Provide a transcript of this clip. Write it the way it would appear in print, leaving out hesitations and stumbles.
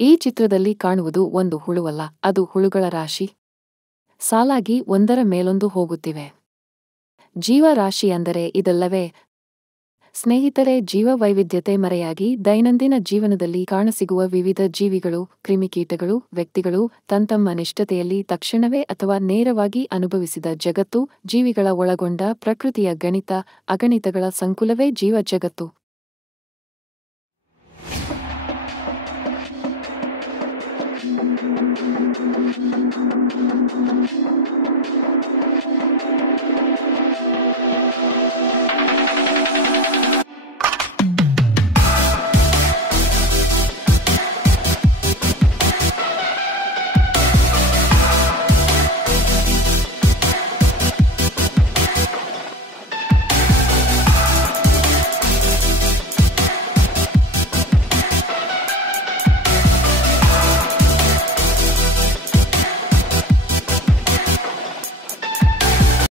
ಈ ಚಿತ್ರದಲ್ಲಿ ಕಾಣುವುದು ಒಂದು ಹುಳುವಲ್ಲ, ಅದು ಹುಳುಗಳ ರಾಶಿ. ಸಾಲಾಗಿ ಒಂದರ ಮೇಲೊಂದು ಹೋಗುತ್ತಿವೆ. ಜೀವರಾಶಿ ಅಂದರೆ ಇದಲ್ಲವೇ? ಸ್ನೇಹಿತರೆ, ಜೀವವೈವಿಧ್ಯತೆ ಮರೆಯಾಗಿ ದೈನಂದಿನ ಜೀವನದಲ್ಲಿ ಕಾಣಸಿಗುವ ವಿವಿಧ ಜೀವಿಗಳು, ಕ್ರಿಮಿಕೀಟಗಳು, ವ್ಯಕ್ತಿಗಳು ತಮ್ಮ ನಿಷ್ಠತೆಯಲ್ಲಿ ತಕ್ಷಣವೇ ಅಥವಾ ನೇರವಾಗಿ ಅನುಭವಿಸಿದ ಜಗತ್ತು, ಜೀವಿಗಳ ಒಳಗೊಂಡ ಪ್ರಕೃತಿಯ ಗಣಿತ, ಅಗಣಿತಗಳ ಸಂಕುಲವೇ ಜೀವ ಜಗತ್ತು.